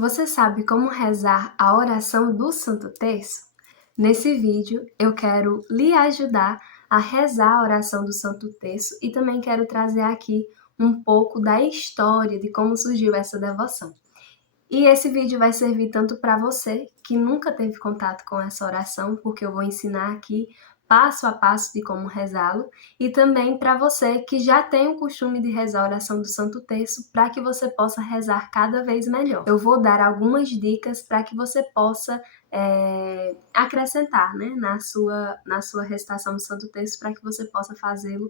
Você sabe como rezar a oração do Santo Terço? Nesse vídeo eu quero lhe ajudar a rezar a oração do Santo Terço e também quero trazer aqui um pouco da história de como surgiu essa devoção. E esse vídeo vai servir tanto para você que nunca teve contato com essa oração, porque eu vou ensinar aqui passo a passo de como rezá-lo, e também para você que já tem o costume de rezar a oração do Santo Terço, para que você possa rezar cada vez melhor. Eu vou dar algumas dicas para que você possa acrescentar, né, na sua recitação do Santo Terço, para que você possa fazê-lo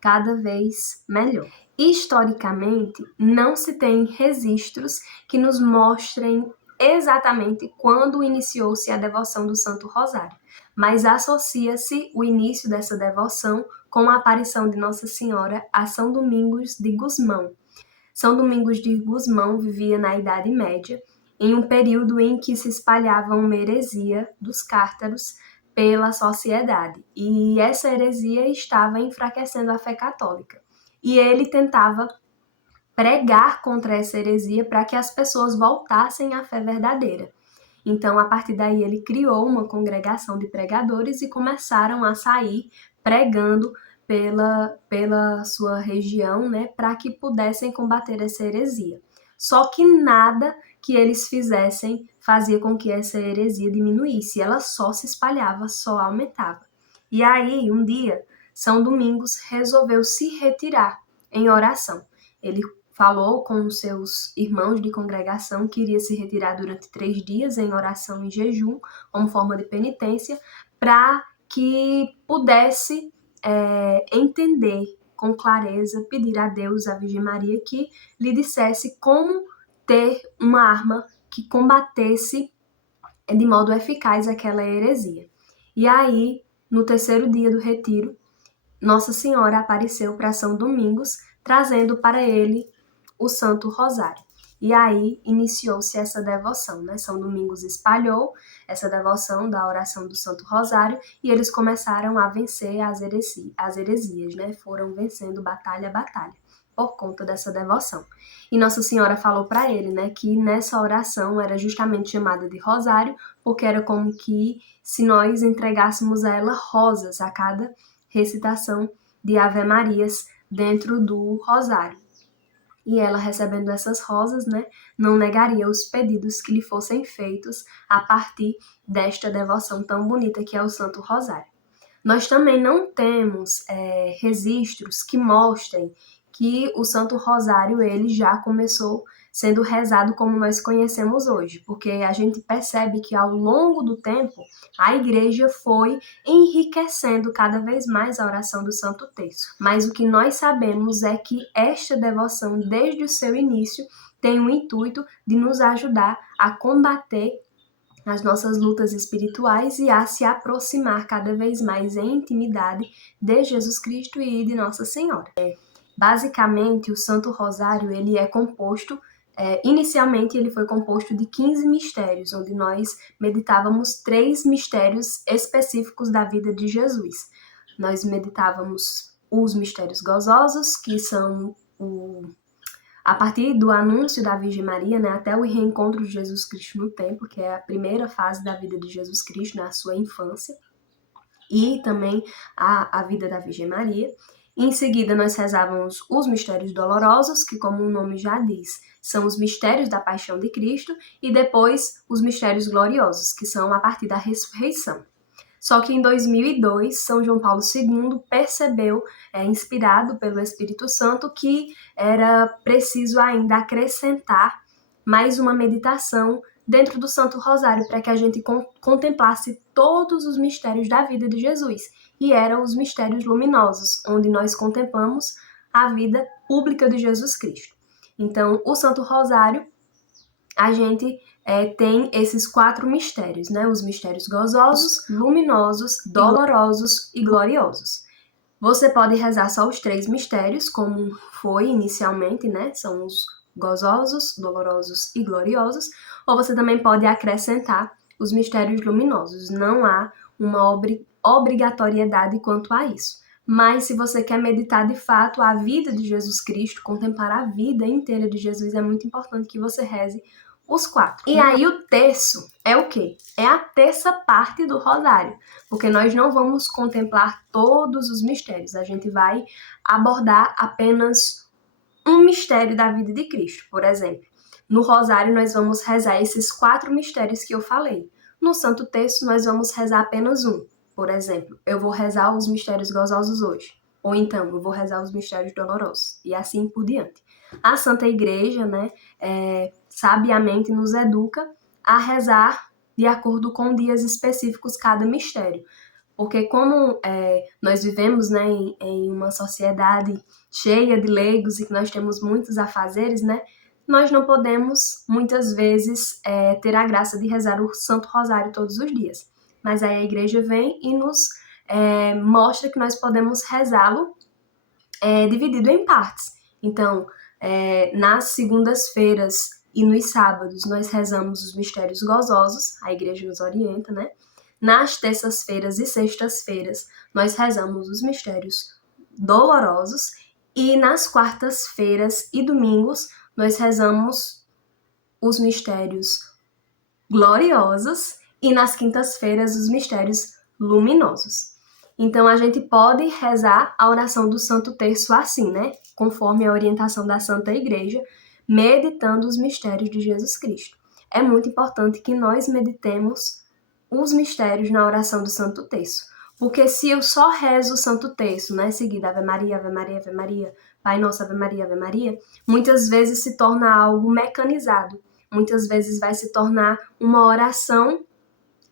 cada vez melhor. Historicamente, não se tem registros que nos mostrem exatamente quando iniciou-se a devoção do Santo Rosário, mas associa-se o início dessa devoção com a aparição de Nossa Senhora a São Domingos de Gusmão. São Domingos de Gusmão vivia na Idade Média, em um período em que se espalhava uma heresia dos cártaros pela sociedade, e essa heresia estava enfraquecendo a fé católica. E ele tentava pregar contra essa heresia para que as pessoas voltassem à fé verdadeira. Então, a partir daí, ele criou uma congregação de pregadores e começaram a sair pregando pela sua região, né, para que pudessem combater essa heresia. Só que nada que eles fizessem fazia com que essa heresia diminuísse, ela só se espalhava, só aumentava. E aí, um dia, São Domingos resolveu se retirar em oração. Ele falou com os seus irmãos de congregação que iria se retirar durante 3 dias em oração e jejum, como forma de penitência, para que pudesse entender com clareza, pedir a Deus, a Virgem Maria, que lhe dissesse como ter uma arma que combatesse de modo eficaz aquela heresia. E aí, no 3º dia do retiro, Nossa Senhora apareceu para São Domingos, trazendo para ele o Santo Rosário. E aí iniciou-se essa devoção, né? São Domingos espalhou essa devoção da oração do Santo Rosário e eles começaram a vencer as heresias, né? Foram vencendo batalha a batalha por conta dessa devoção. E Nossa Senhora falou para ele, né, que nessa oração era justamente chamada de Rosário, porque era como que se nós entregássemos a ela rosas a cada recitação de Ave Marias dentro do Rosário. E ela, recebendo essas rosas, né, não negaria os pedidos que lhe fossem feitos a partir desta devoção tão bonita que é o Santo Rosário. Nós também não temos registros que mostrem que o Santo Rosário ele já começou sendo rezado como nós conhecemos hoje, porque a gente percebe que ao longo do tempo a igreja foi enriquecendo cada vez mais a oração do Santo Terço. Mas o que nós sabemos é que esta devoção, desde o seu início, tem o intuito de nos ajudar a combater as nossas lutas espirituais e a se aproximar cada vez mais em intimidade de Jesus Cristo e de Nossa Senhora. Basicamente, o Santo Rosário ele é composto, inicialmente ele foi composto de 15 mistérios, onde nós meditávamos 3 mistérios específicos da vida de Jesus. Nós meditávamos os mistérios gozosos, que são a partir do anúncio da Virgem Maria, né, até o reencontro de Jesus Cristo no templo, que é a primeira fase da vida de Jesus Cristo, na sua infância, e também a vida da Virgem Maria. Em seguida, nós rezávamos os mistérios dolorosos, que, como o nome já diz, são os mistérios da paixão de Cristo, e depois os mistérios gloriosos, que são a partir da ressurreição. Só que em 2002, São João Paulo II percebeu, inspirado pelo Espírito Santo, que era preciso ainda acrescentar mais uma meditação dentro do Santo Rosário, para que a gente contemplasse todos os mistérios da vida de Jesus. E eram os mistérios luminosos, onde nós contemplamos a vida pública de Jesus Cristo. Então, o Santo Rosário, a gente tem esses 4 mistérios, né? Os mistérios gozosos, luminosos, dolorosos e gloriosos. Você pode rezar só os 3 mistérios, como foi inicialmente, né? São os gozosos, dolorosos e gloriosos, ou você também pode acrescentar os mistérios luminosos. Não há uma obrigatoriedade quanto a isso. Mas se você quer meditar de fato a vida de Jesus Cristo, contemplar a vida inteira de Jesus, é muito importante que você reze os 4. E aí o terço é o quê? É a terça parte do rosário, porque nós não vamos contemplar todos os mistérios, a gente vai abordar apenas um mistério da vida de Cristo. Por exemplo, no rosário nós vamos rezar esses 4 mistérios que eu falei. No Santo Terço nós vamos rezar apenas um. Por exemplo, eu vou rezar os mistérios gozosos hoje. Ou então, eu vou rezar os mistérios dolorosos. E assim por diante. A Santa Igreja, né, sabiamente nos educa a rezar de acordo com dias específicos cada mistério. Porque como nós vivemos, né, em uma sociedade cheia de leigos e que nós temos muitos afazeres, né, nós não podemos, muitas vezes, ter a graça de rezar o Santo Rosário todos os dias. Mas aí a igreja vem e nos mostra que nós podemos rezá-lo dividido em partes. Então, nas segundas-feiras e nos sábados, nós rezamos os mistérios gozosos, a igreja nos orienta, né? Nas terças-feiras e sextas-feiras, nós rezamos os mistérios dolorosos e nas quartas-feiras e domingos, nós rezamos os mistérios gloriosos e nas quintas-feiras, os mistérios luminosos. Então, a gente pode rezar a oração do Santo Terço assim, né? Conforme a orientação da Santa Igreja, meditando os mistérios de Jesus Cristo. É muito importante que nós meditemos os mistérios na oração do Santo Terço. Porque se eu só rezo o Santo Terço, né, seguida Ave Maria, Ave Maria, Ave Maria, Pai Nosso, Ave Maria, Ave Maria, muitas vezes se torna algo mecanizado. Muitas vezes vai se tornar uma oração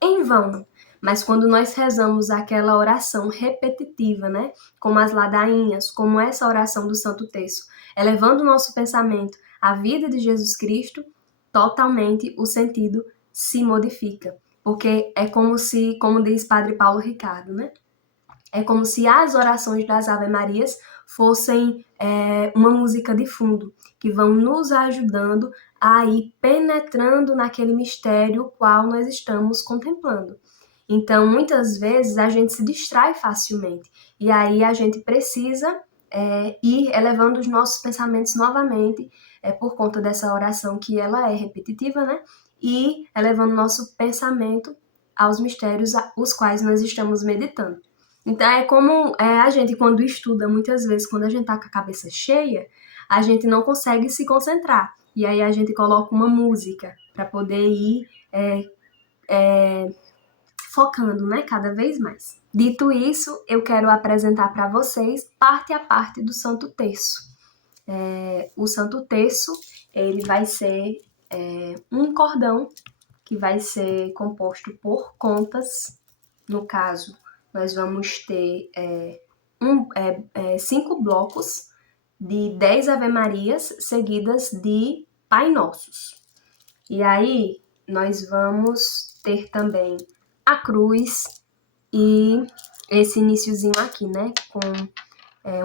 em vão. Mas quando nós rezamos aquela oração repetitiva, né, como as ladainhas, como essa oração do Santo Terço, elevando o nosso pensamento à vida de Jesus Cristo, totalmente o sentido se modifica. Porque é como se, como diz Padre Paulo Ricardo, né? É como se as orações das Ave Marias fossem uma música de fundo, que vão nos ajudando a ir penetrando naquele mistério qual nós estamos contemplando. Então, muitas vezes, a gente se distrai facilmente, e aí a gente precisa ir elevando os nossos pensamentos novamente, por conta dessa oração que ela é repetitiva, né? E elevando nosso pensamento aos mistérios os quais nós estamos meditando. Então, é como a gente, quando estuda, muitas vezes, quando a gente tá com a cabeça cheia, a gente não consegue se concentrar. E aí a gente coloca uma música para poder ir focando, né, cada vez mais. Dito isso, eu quero apresentar para vocês parte a parte do Santo Terço. O Santo Terço, ele vai ser um cordão que vai ser composto por contas. No caso, nós vamos ter 5 blocos de 10 Ave-Marias seguidas de Pai Nossos. E aí, nós vamos ter também a cruz e esse iniciozinho aqui, né, com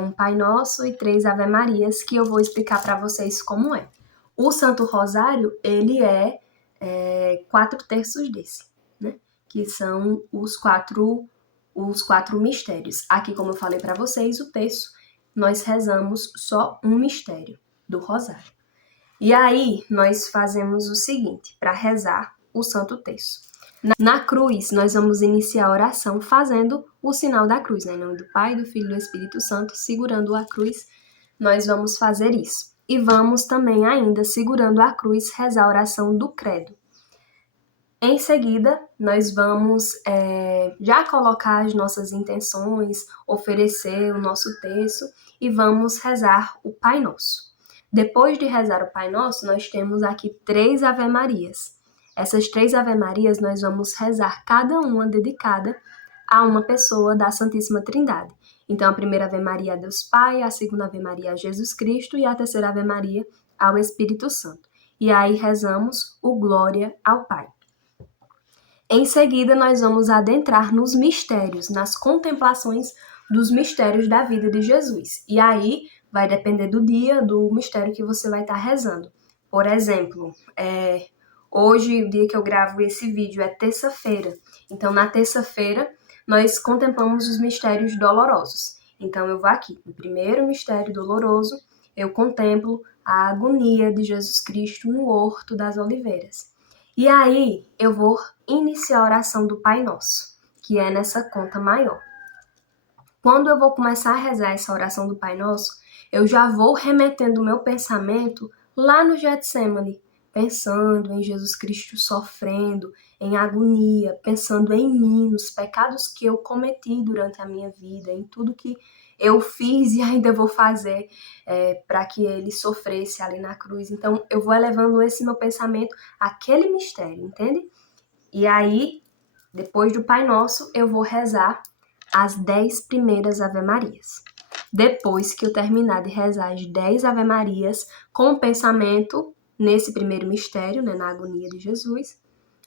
um Pai Nosso e 3 Ave-Marias, que eu vou explicar para vocês como é. O Santo Rosário, ele 4 terços desse, né, que são os quatro mistérios. Aqui, como eu falei para vocês, o terço, nós rezamos só um mistério do Rosário. E aí, nós fazemos o seguinte, para rezar o Santo Terço. Na cruz, nós vamos iniciar a oração fazendo o sinal da cruz, né? Em nome do Pai, do Filho e do Espírito Santo, segurando a cruz, nós vamos fazer isso. E vamos também ainda, segurando a cruz, rezar a oração do credo. Em seguida, nós vamos já colocar as nossas intenções, oferecer o nosso terço e vamos rezar o Pai Nosso. Depois de rezar o Pai Nosso, nós temos aqui 3 Ave-Marias. Essas 3 Ave-Marias nós vamos rezar cada uma dedicada a uma pessoa da Santíssima Trindade. Então, a primeira Ave-Maria a Deus Pai, a segunda Ave-Maria a Jesus Cristo e a terceira Ave-Maria ao Espírito Santo. E aí rezamos o Glória ao Pai. Em seguida, nós vamos adentrar nos mistérios, nas contemplações dos mistérios da vida de Jesus. E aí vai depender do dia, do mistério que você vai estar rezando. Por exemplo, hoje, o dia que eu gravo esse vídeo é terça-feira. Então, na terça-feira, nós contemplamos os mistérios dolorosos. Então, eu vou aqui, no primeiro mistério doloroso, eu contemplo a agonia de Jesus Cristo no Horto das Oliveiras. E aí eu vou iniciar a oração do Pai Nosso, que é nessa conta maior. Quando eu vou começar a rezar essa oração do Pai Nosso, eu já vou remetendo o meu pensamento lá no Getsemane, pensando em Jesus Cristo sofrendo, em agonia, pensando em mim, nos pecados que eu cometi durante a minha vida, em tudo que eu fiz e ainda vou fazer para que ele sofresse ali na cruz. Então, eu vou elevando esse meu pensamento àquele mistério, entende? E aí, depois do Pai Nosso, eu vou rezar as 10 primeiras Ave-Marias. Depois que eu terminar de rezar as 10 Ave-Marias com o pensamento nesse primeiro mistério, né, na agonia de Jesus,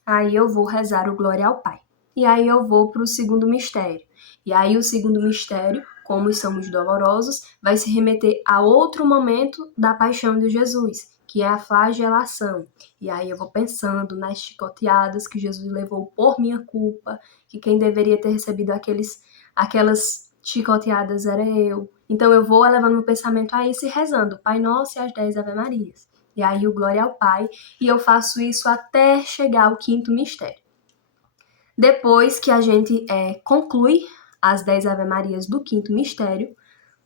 aí eu vou rezar o Glória ao Pai. E aí eu vou para o segundo mistério. E aí o segundo mistério, como somos dolorosos, vai se remeter a outro momento da paixão de Jesus, que é a flagelação. E aí eu vou pensando nas chicoteadas que Jesus levou por minha culpa, que quem deveria ter recebido aquelas chicoteadas era eu. Então eu vou elevando meu pensamento a isso e rezando Pai Nosso e as 10 Ave-Marias. E aí o Glória ao Pai, e eu faço isso até chegar ao quinto mistério. Depois que a gente conclui as 10 Ave-Marias do quinto mistério,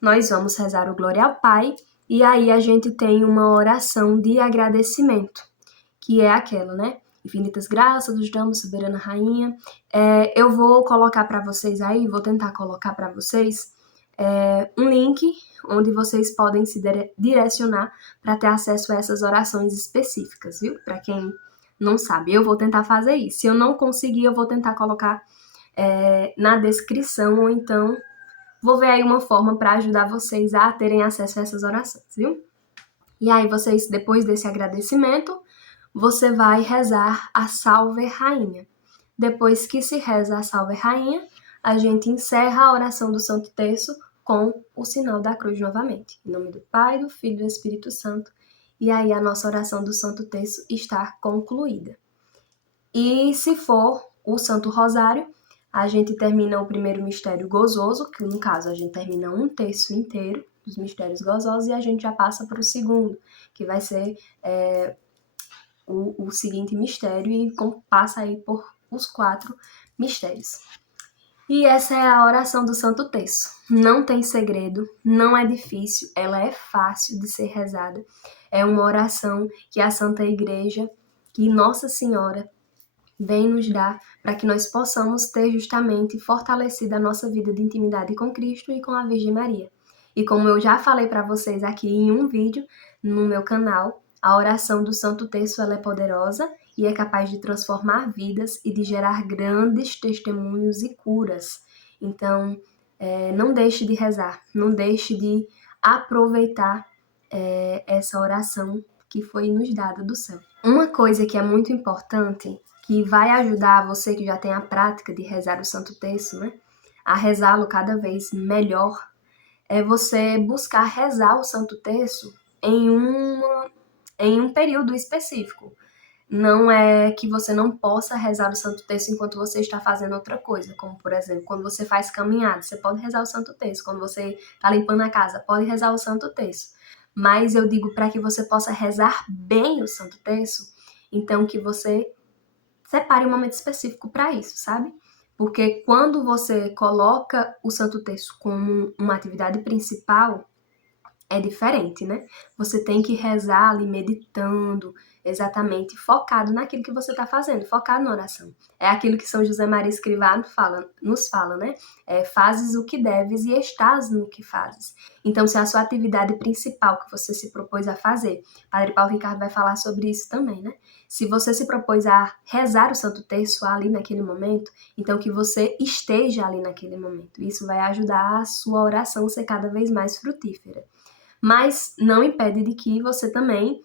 nós vamos rezar o Glória ao Pai, e aí a gente tem uma oração de agradecimento, que é aquela, né? Infinitas graças nos damos, soberana rainha. Eu vou colocar para vocês aí, vou tentar colocar para vocês um link onde vocês podem se direcionar para ter acesso a essas orações específicas, viu? Para quem não sabe, eu vou tentar fazer isso. Se eu não conseguir, eu vou tentar colocar na descrição, ou então vou ver aí uma forma para ajudar vocês a terem acesso a essas orações, viu? E aí vocês, depois desse agradecimento, você vai rezar a Salve Rainha. Depois que se reza a Salve Rainha, a gente encerra a oração do Santo Terço com o sinal da cruz novamente. Em nome do Pai, do Filho e do Espírito Santo. E aí a nossa oração do Santo Terço está concluída. E se for o Santo Rosário, a gente termina o primeiro mistério gozoso, que no caso a gente termina um terço inteiro dos mistérios gozosos, e a gente já passa para o segundo, que vai ser o seguinte mistério, e passa aí por os 4 mistérios. E essa é a oração do Santo Terço. Não tem segredo, não é difícil, ela é fácil de ser rezada. É uma oração que a Santa Igreja, que Nossa Senhora vem nos dar para que nós possamos ter justamente fortalecido a nossa vida de intimidade com Cristo e com a Virgem Maria. E como eu já falei para vocês aqui em um vídeo no meu canal, a oração do Santo Terço ela é poderosa e é capaz de transformar vidas e de gerar grandes testemunhos e curas. Então, não deixe de rezar, não deixe de aproveitar essa oração que foi nos dada do céu. Uma coisa que é muito importante, que vai ajudar você que já tem a prática de rezar o Santo Terço, né, a rezá-lo cada vez melhor, é você buscar rezar o Santo Terço em um período específico. Não é que você não possa rezar o Santo Terço enquanto você está fazendo outra coisa, como, por exemplo, quando você faz caminhada, você pode rezar o Santo Terço. Quando você está limpando a casa, pode rezar o Santo Terço. Mas eu digo para que você possa rezar bem o Santo Terço, então que você separe um momento específico para isso, sabe? Porque quando você coloca o Santo Terço como uma atividade principal, é diferente, né? Você tem que rezar ali meditando, exatamente focado naquilo que você está fazendo, focado na oração. É aquilo que São José Maria Escrivá nos fala, né? Fazes o que deves e estás no que fazes. Então, se é a sua atividade principal que você se propôs a fazer, Padre Paulo Ricardo vai falar sobre isso também, né? Se você se propôs a rezar o Santo Terço ali naquele momento, então que você esteja ali naquele momento. Isso vai ajudar a sua oração a ser cada vez mais frutífera. Mas não impede de que você também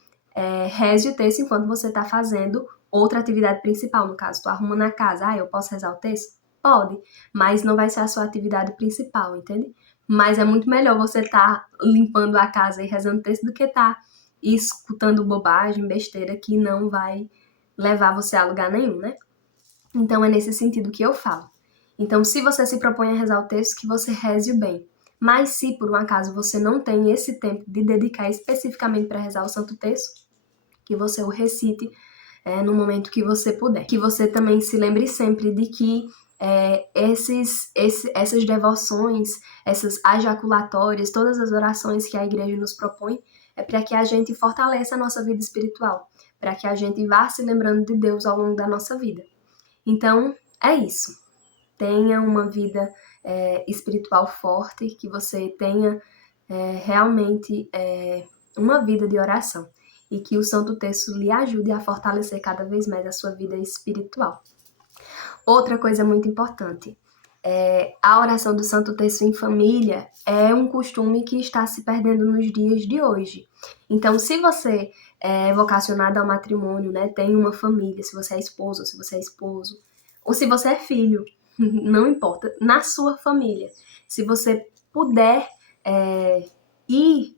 reze o texto enquanto você está fazendo outra atividade principal. No caso, estou arrumando a casa. Eu posso rezar o texto? Pode, mas não vai ser a sua atividade principal, entende? Mas é muito melhor você estar limpando a casa e rezando o texto do que estar escutando bobagem, besteira, que não vai levar você a lugar nenhum, né? Então é nesse sentido que eu falo. Então, se você se propõe a rezar o texto, que você reze o bem. Mas se por um acaso você não tem esse tempo de dedicar especificamente para rezar o Santo Terço, que você o recite no momento que você puder. Que você também se lembre sempre de que essas devoções, essas ajaculatórias, todas as orações que a igreja nos propõe, é para que a gente fortaleça a nossa vida espiritual, para que a gente vá se lembrando de Deus ao longo da nossa vida. Então, é isso. Tenha uma vida espiritual forte, que você tenha realmente uma vida de oração e que o Santo Terço lhe ajude a fortalecer cada vez mais a sua vida espiritual. Outra coisa muito importante, a oração do Santo Terço em família é um costume que está se perdendo nos dias de hoje. Então, se você é vocacionado ao matrimônio, né, tem uma família, se você é esposa, se você é esposo, ou se você é filho, não importa, na sua família, se você puder ir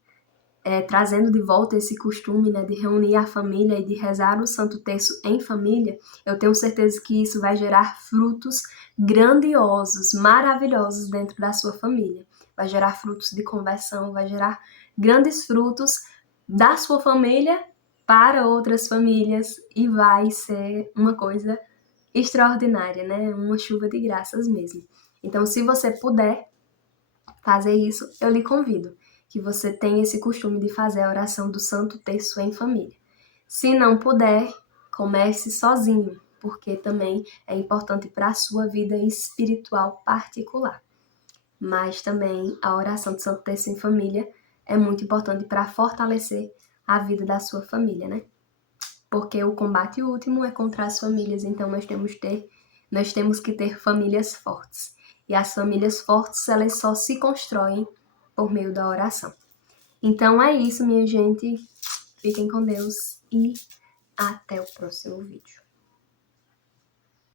trazendo de volta esse costume, né, de reunir a família e de rezar o Santo Terço em família, eu tenho certeza que isso vai gerar frutos grandiosos, maravilhosos dentro da sua família. Vai gerar frutos de conversão, vai gerar grandes frutos da sua família para outras famílias e vai ser uma coisa extraordinária, né? Uma chuva de graças mesmo. Então, se você puder fazer isso, eu lhe convido que você tenha esse costume de fazer a oração do Santo Terço em família. Se não puder, comece sozinho, porque também é importante para a sua vida espiritual particular. Mas também a oração do Santo Terço em família é muito importante para fortalecer a vida da sua família, né? Porque o combate último é contra as famílias, então nós temos que ter famílias fortes. E as famílias fortes, elas só se constroem por meio da oração. Então é isso, minha gente. Fiquem com Deus e até o próximo vídeo.